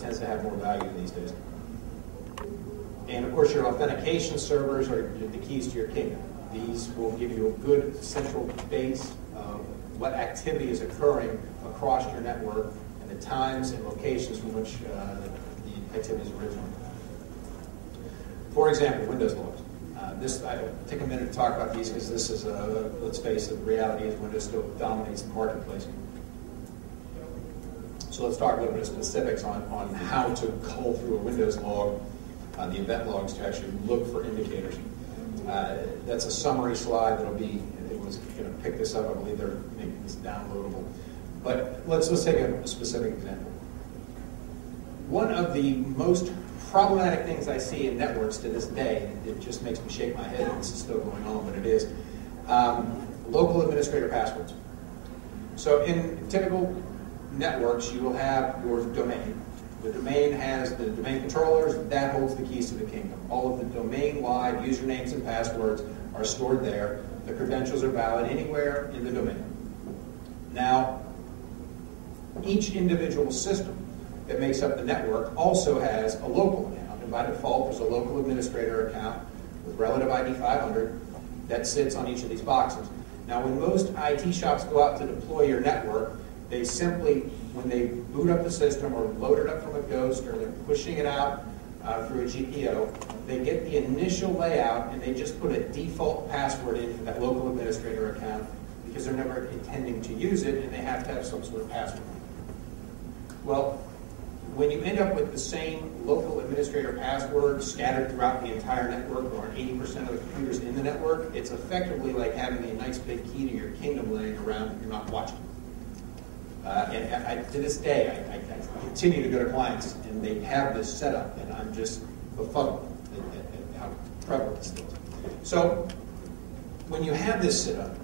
tends to have more value these days. And of course, your authentication servers are the keys to your kingdom. These will give you a good central base of what activity is occurring across your network and the times and locations from which the activity is originating. For example, Windows logs. I'll take a minute to talk about these because this is, let's face it, the reality is Windows still dominates the marketplace. So let's talk a little bit of specifics on how to cull through a Windows log, the event logs, to actually look for indicators. That's a summary slide that'll be, it was going to pick this up, I believe they're making this downloadable. But let's take a specific example. One of the most problematic things I see in networks to this day, it just makes me shake my head, and this is still going on, but it is, local administrator passwords. So in typical networks, you will have your domain. The domain has the domain controllers, that holds the keys to the kingdom. All of the domain-wide usernames and passwords are stored there. The credentials are valid anywhere in the domain. Now, each individual system that makes up the network also has a local account, and by default, there's a local administrator account with relative ID 500 that sits on each of these boxes. Now, when most IT shops go out to deploy your network, they simply, when they boot up the system or load it up from a ghost, or they're pushing it out through a GPO, they get the initial layout and they just put a default password in for that local administrator account because they're never intending to use it and they have to have some sort of password. Well, when you end up with the same local administrator password scattered throughout the entire network, or on 80% of the computers in the network, it's effectively like having a nice big key to your kingdom laying around and you're not watching. And to this day, I continue to go to clients and they have this setup, and I'm just befuddled at how prevalent this is. So when you have this set up,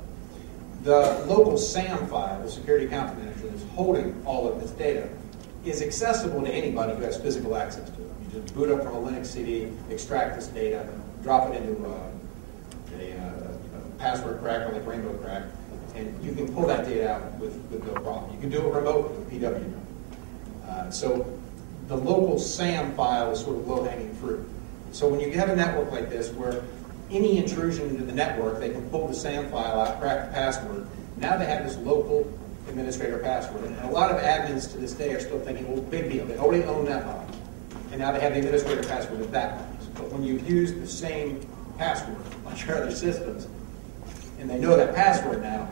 the local SAM file, the security account manager that's holding all of this data, is accessible to anybody who has physical access to it. You just boot up from a Linux CD, extract this data, drop it into a password cracker like Rainbow Crack, and you can pull that data out with no problem. You can do it remotely with PW. So the local SAM file is sort of low-hanging fruit. So when you have a network like this where any intrusion into the network, they can pull the SAM file out, crack the password. Now they have this local administrator password. And a lot of admins to this day are still thinking, well, big deal. They already own that box. And now they have the administrator password of that box. But when you use the same password on your other systems, and they know that password now,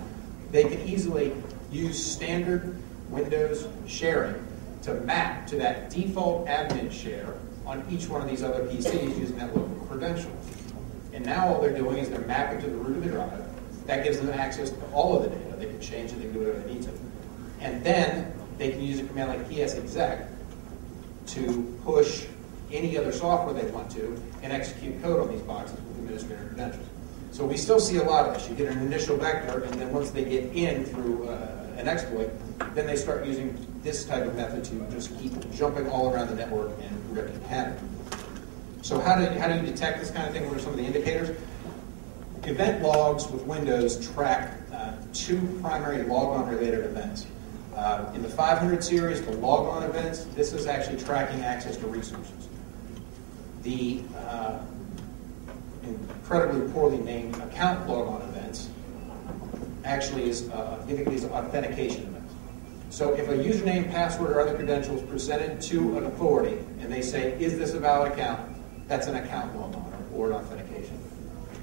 they can easily use standard Windows sharing to map to that default admin share on each one of these other PCs using that local credential. And now all they're doing is they're mapping to the root of the drive. That gives them access to all of the data. They can change it, they can do whatever they need to. And then they can use a command like psexec to push any other software they want to and execute code on these boxes with administrator credentials. So we still see a lot of this. You get an initial vector, and then once they get in through an exploit, then they start using this type of method to just keep jumping all around the network and wreaking havoc. So how do you detect this kind of thing? What are some of the indicators? Event logs with Windows track two primary logon-related events. In the 500 series, the logon events, this is actually tracking access to resources. The incredibly poorly named account logon events actually is these authentication events. So if a username, password, or other credentials presented to an authority and they say, is this a valid account? That's an account logon or an authentication.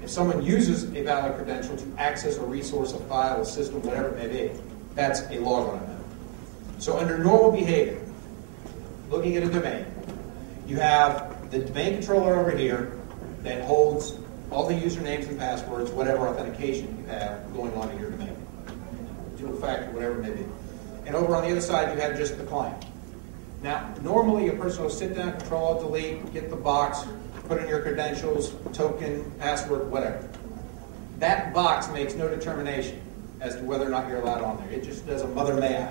If someone uses a valid credential to access a resource, a file, a system, whatever it may be, that's a logon event. So under normal behavior, looking at a domain, you have the domain controller over here that holds all the usernames and passwords, whatever authentication you have going on in your domain, dual factor, whatever it may be. And over on the other side, you have just the client. Now, normally a person will sit down, Control-Delete, get the box, put in your credentials, token, password, whatever. That box makes no determination as to whether or not you're allowed on there. It just does a mother may I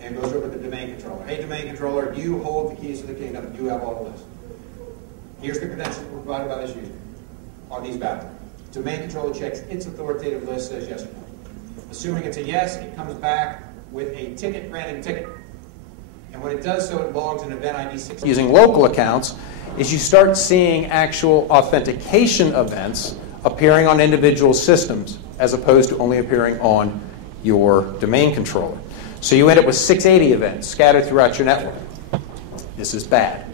and goes over to the domain controller. Hey, domain controller, you hold the keys to the kingdom. You have all of this. Here's the credentials provided by this user. Are these valid? Domain controller checks its authoritative list, says yes or no. Assuming it's a yes, it comes back with a ticket granting ticket. And when it does so, it logs an event ID 6. Using local accounts is you start seeing actual authentication events appearing on individual systems as opposed to only appearing on your domain controller. So you end up with 680 events scattered throughout your network. This is bad.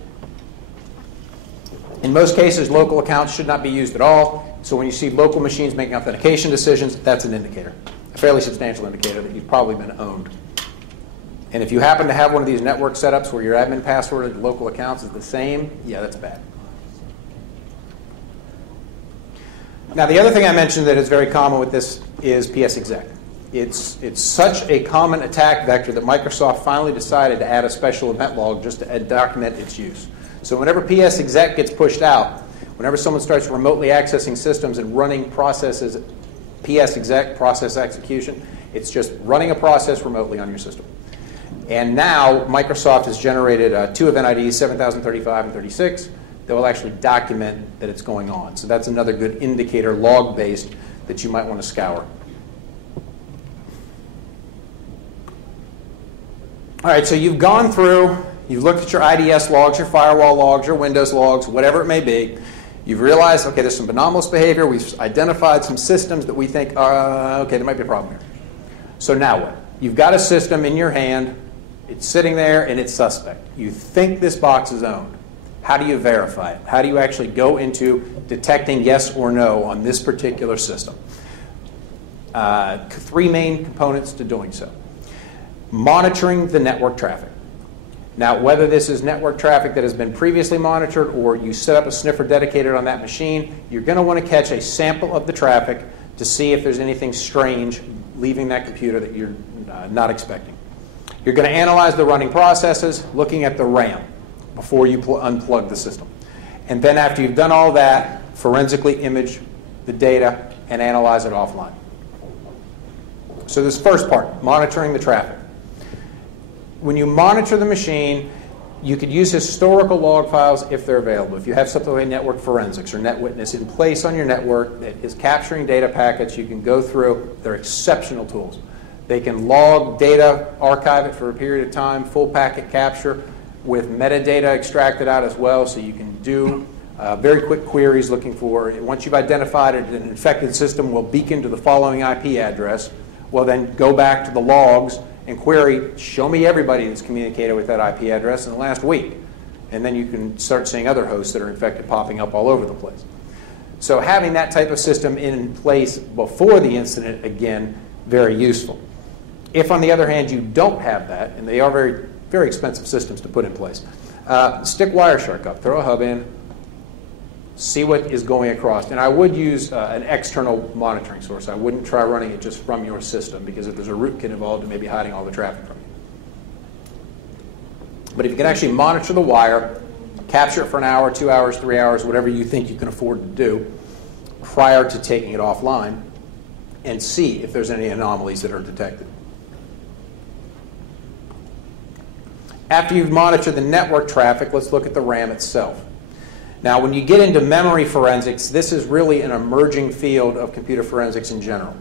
In most cases, local accounts should not be used at all. So when you see local machines making authentication decisions, that's an indicator, a fairly substantial indicator that you've probably been owned. And if you happen to have one of these network setups where your admin password and local accounts is the same, yeah, that's bad. Now, the other thing I mentioned that is very common with this is PSExec. It's such a common attack vector that Microsoft finally decided to add a special event log just to document its use. So whenever PSExec gets pushed out, whenever someone starts remotely accessing systems and running processes, PSExec, process execution, it's just running a process remotely on your system. And now Microsoft has generated two event IDs, 7035 and 36, that will actually document that it's going on. So that's another good indicator, log-based, that you might want to scour. All right, so you've gone through, you've looked at your IDS logs, your firewall logs, your Windows logs, whatever it may be. You've realized, okay, there's some anomalous behavior. We've identified some systems that we think, okay, there might be a problem here. So now what? You've got a system in your hand. It's sitting there, and it's suspect. You think this box is owned. How do you verify it? How do you actually go into detecting yes or no on this particular system? Three main components to doing so. Monitoring the network traffic. Now, whether this is network traffic that has been previously monitored or you set up a sniffer dedicated on that machine, you're going to want to catch a sample of the traffic to see if there's anything strange leaving that computer that you're not expecting. You're going to analyze the running processes, looking at the RAM before you unplug the system. And then after you've done all that, forensically image the data and analyze it offline. So this first part, monitoring the traffic. When you monitor the machine, you could use historical log files if they're available. If you have something like network forensics or NetWitness in place on your network that is capturing data packets, you can go through. They're exceptional tools. They can log data, archive it for a period of time, full packet capture with metadata extracted out as well, so you can do very quick queries looking for, once you've identified it, an infected system will beacon to the following IP address. Well, then go back to the logs and query, show me everybody that's communicated with that IP address in the last week. And then you can start seeing other hosts that are infected popping up all over the place. So having that type of system in place before the incident, again, very useful. If, on the other hand, you don't have that, and they are very, very expensive systems to put in place, stick Wireshark up, throw a hub in, see what is going across. And I would use an external monitoring source. I wouldn't try running it just from your system, because if there's a rootkit involved, it may be hiding all the traffic from you. But if you can actually monitor the wire, capture it for an hour, 2 hours, 3 hours, whatever you think you can afford to do, prior to taking it offline, and see if there's any anomalies that are detected. After you've monitored the network traffic, let's look at the RAM itself. Now, when you get into memory forensics, this is really an emerging field of computer forensics in general.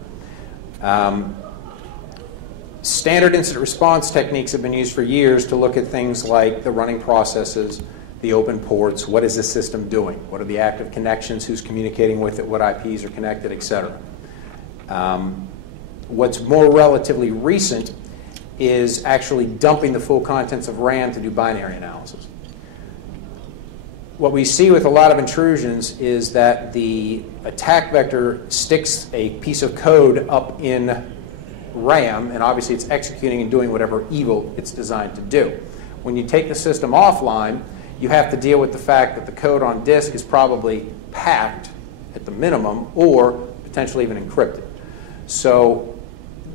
Standard incident response techniques have been used for years to look at things like the running processes, the open ports, what is the system doing, what are the active connections, who's communicating with it, what IPs are connected, etc. What's more relatively recent is actually dumping the full contents of RAM to do binary analysis. What we see with a lot of intrusions is that the attack vector sticks a piece of code up in RAM, and obviously it's executing and doing whatever evil it's designed to do. When you take the system offline, you have to deal with the fact that the code on disk is probably packed at the minimum or potentially even encrypted. So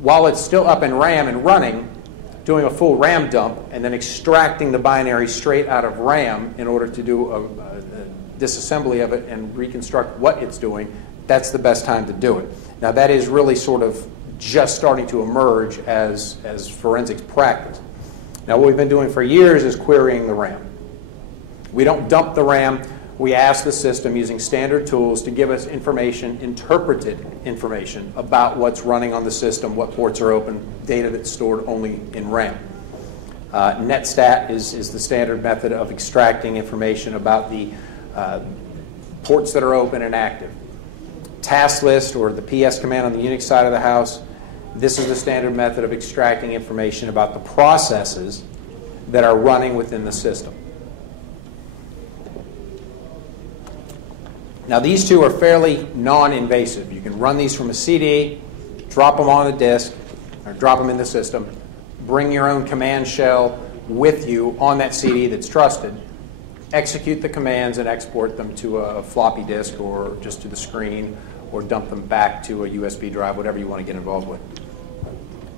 while it's still up in RAM and running, doing a full RAM dump and then extracting the binary straight out of RAM in order to do a disassembly of it and reconstruct what it's doing, that's the best time to do it. Now, that is really sort of just starting to emerge as forensics practice. Now, what we've been doing for years is querying the RAM. We don't dump the RAM. We ask the system using standard tools to give us information, interpreted information, about what's running on the system, what ports are open, data that's stored only in RAM. Netstat is the standard method of extracting information about the ports that are open and active. Task list, or the PS command on the Unix side of the house, this is the standard method of extracting information about the processes that are running within the system. Now, these two are fairly non-invasive. You can run these from a CD, drop them on a disk, or drop them in the system, bring your own command shell with you on that CD that's trusted, execute the commands and export them to a floppy disk or just to the screen, or dump them back to a USB drive, whatever you want to get involved with.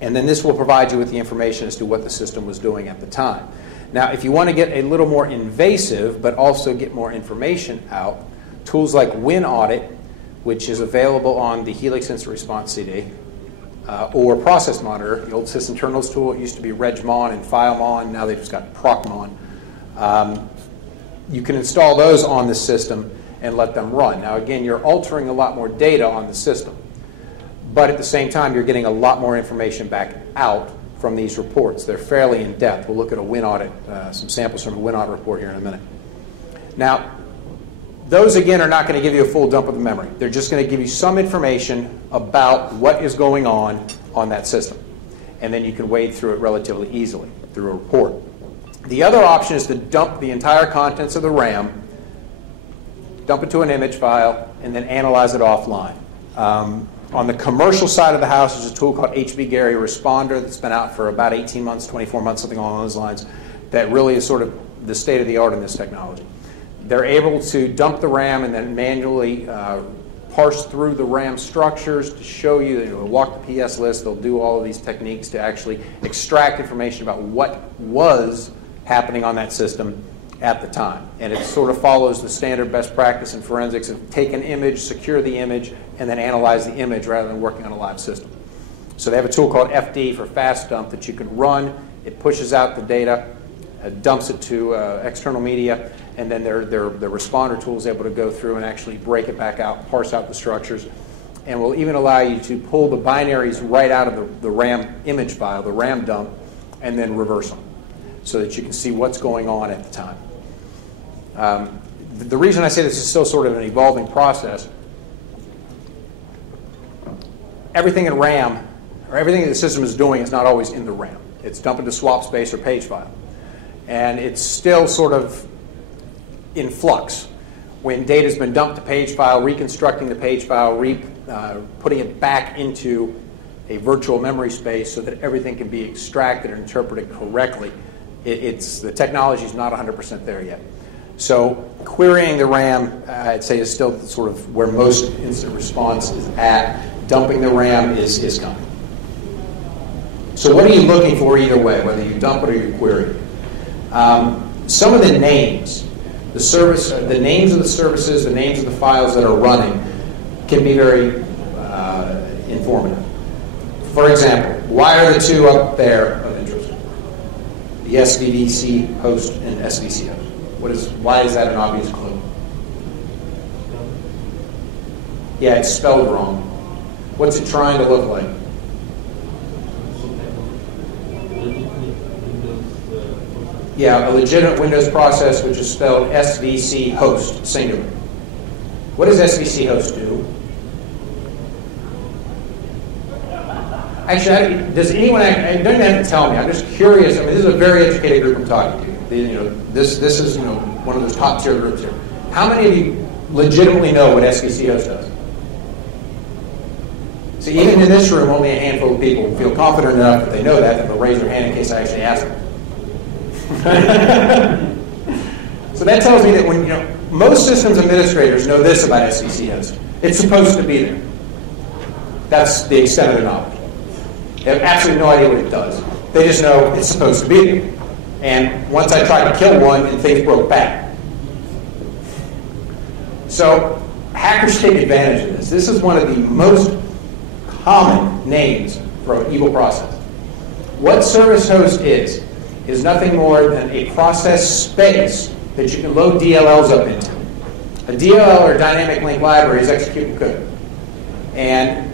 And then this will provide you with the information as to what the system was doing at the time. Now, if you want to get a little more invasive but also get more information out, tools like WinAudit, which is available on the Helix Instant Response CD, or Process Monitor, the old System Terminals tool. It used to be Regmon and FileMon. Now they've just got Procmon. You can install those on the system and let them run. Now, again, you're altering a lot more data on the system, but at the same time, you're getting a lot more information back out from these reports. They're fairly in-depth. We'll look at a WinAudit, some samples from a WinAudit report here in a minute. Now, those, again, are not going to give you a full dump of the memory. They're just going to give you some information about what is going on that system. And then you can wade through it relatively easily through a report. The other option is to dump the entire contents of the RAM, dump it to an image file, and then analyze it offline. On the commercial side of the house, there's a tool called HB Gary Responder that's been out for about 18 months, 24 months, something along those lines, that really is sort of the state of the art in this technology. They're able to dump the RAM and then manually parse through the RAM structures to show you, they'll walk the PS list, they'll do all of these techniques to actually extract information about what was happening on that system at the time. And it sort of follows the standard best practice in forensics of take an image, secure the image, and then analyze the image rather than working on a live system. So they have a tool called FD for Fast Dump that you can run. It pushes out the data, dumps it to external media, and then their responder tool is able to go through and actually break it back out, parse out the structures, and will even allow you to pull the binaries right out of the RAM image file, the RAM dump, and then reverse them so that you can see what's going on at the time. The reason I say this is still sort of an evolving process, everything in RAM, or everything that the system is doing is not always in the RAM. It's dumped into swap space or page file. And it's still sort of in flux. When data's been dumped to page file, reconstructing the page file, putting it back into a virtual memory space so that everything can be extracted and interpreted correctly, the technology is not 100% there yet. So querying the RAM, I'd say, is still sort of where most instant response is at. Dumping the RAM is coming. So what are you looking for either way, whether you dump it or you query it? Some of the names, the names of the services, the names of the files that are running can be very informative. For example, why are the two up there of interest? The SVDC host and SVC host. Why is that an obvious clue? Yeah, it's spelled wrong. What's it trying to look like? Yeah, a legitimate Windows process, which is spelled SVC host, singular. What does SVC host do? Actually, does anyone? You don't have to tell me. I'm just curious. I mean, this is a very educated group I'm talking to. This is one of those top tier groups here. How many of you legitimately know what SVC host does? So even in this room, only a handful of people feel confident enough that they know that they'll raise their hand in case I actually ask them. So that tells me that when most systems administrators know this about SVC host. It's supposed to be there. That's the extent of their knowledge. They have absolutely no idea what it does. They just know it's supposed to be there. And once I tried to kill one, and things broke back. So hackers take advantage of this. This is one of the most common names for an evil process. What service host is nothing more than a process space that you can load DLLs up into. A DLL, or dynamic link library, is executable code. And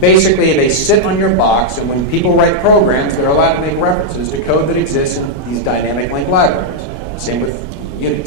basically they sit on your box, and when people write programs, they're allowed to make references to code that exists in these dynamic link libraries. Same with Unix.